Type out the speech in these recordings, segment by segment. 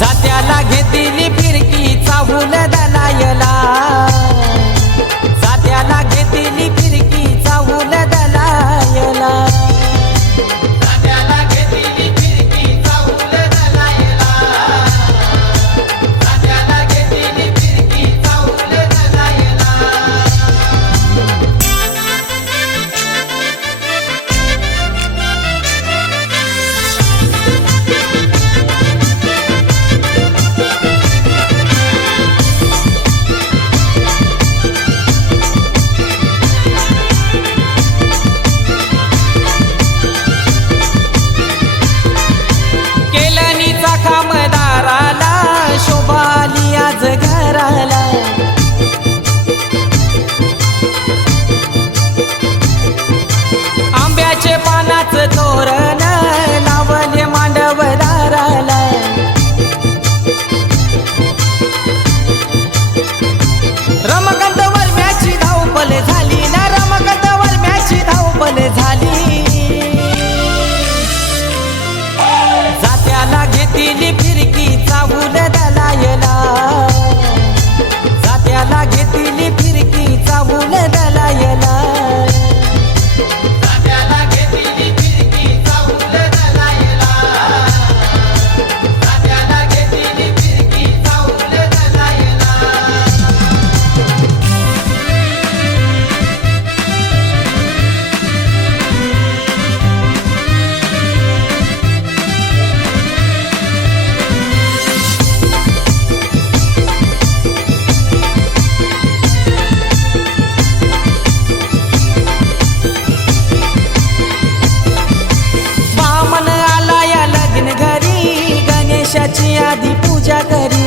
जात्याला घेतली फिरकी चाहूल दलायला, जात्याला घेतली फिरकी चाहूल दलायला, जात्याला घेतली फिरकी चाहूल दलायला, जात्याला घेतली फिरकी चाहूल दलायला। केलनीचा खामदाराला शोभाली आज घराला, आंब्याचे पानाचं तोरण लावले मांडवदाराला, रमकांत वर्म्याची धावपल झाली ना, रमकांत वर्म्याची धावपल झाली, जात्याला घेतली फिरकी चाहूल दलायला, जात्याला घेतली फिरकी चाहूल दलायला, जात्याला घेतली फिरकी चाहूल दलायला, जात्याला घेतली फिरकी चाहूल दलायला। बामण आला या लग्न घरी, गणेशाची आधी पूजा करी,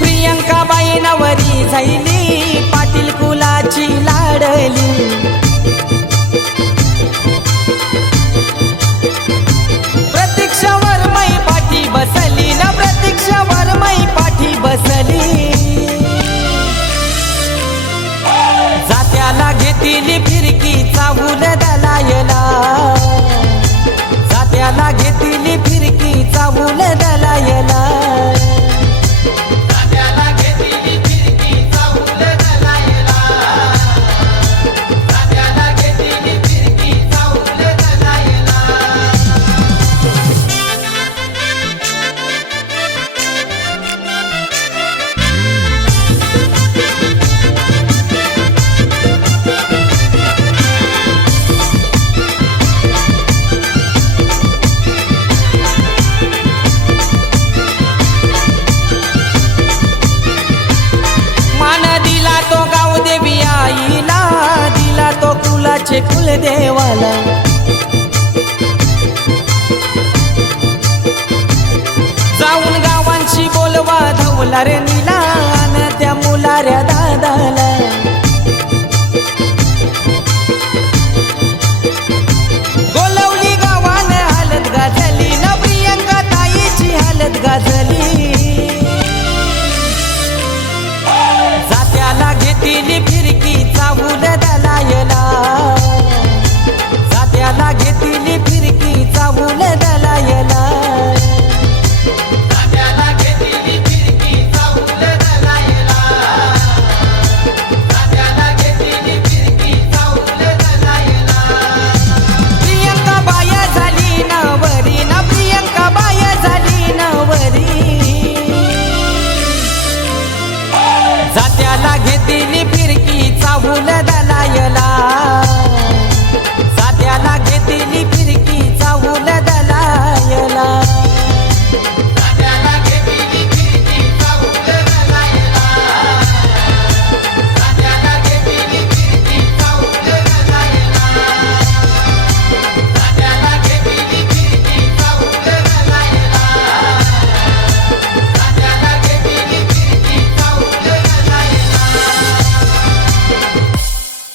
प्रियंका बाई नवरी झाली, पाटील कुलाची लाडली, प्रतीक्षावर मै पाठी बसली ना, प्रतीक्षावर मै पाठी बसली, जात्याला घेतली फिरकी चाहूल दलायला, जात्याला घेतली फिरकी चाहूल दलायला, जात्याला घेतली फिरकी चाहूल दलायला, जात्याला घेतली फिरकी चाहूल दलायला। मान दिला तो गाव देवी आईला, दिला तो कुलाचे कुलदेवाला, जाऊन गावांशी बोलवा धवला रे नीला, अन त्या मुलाऱ्या दादाला, गोलवली गावान हालत गाजली ना, प्रियंका ताईची हालत गाजली, जात्याला घेतली फिरकी चाहूल दलायला, जात्याला घेतली फिरकी चाहूल दलायला।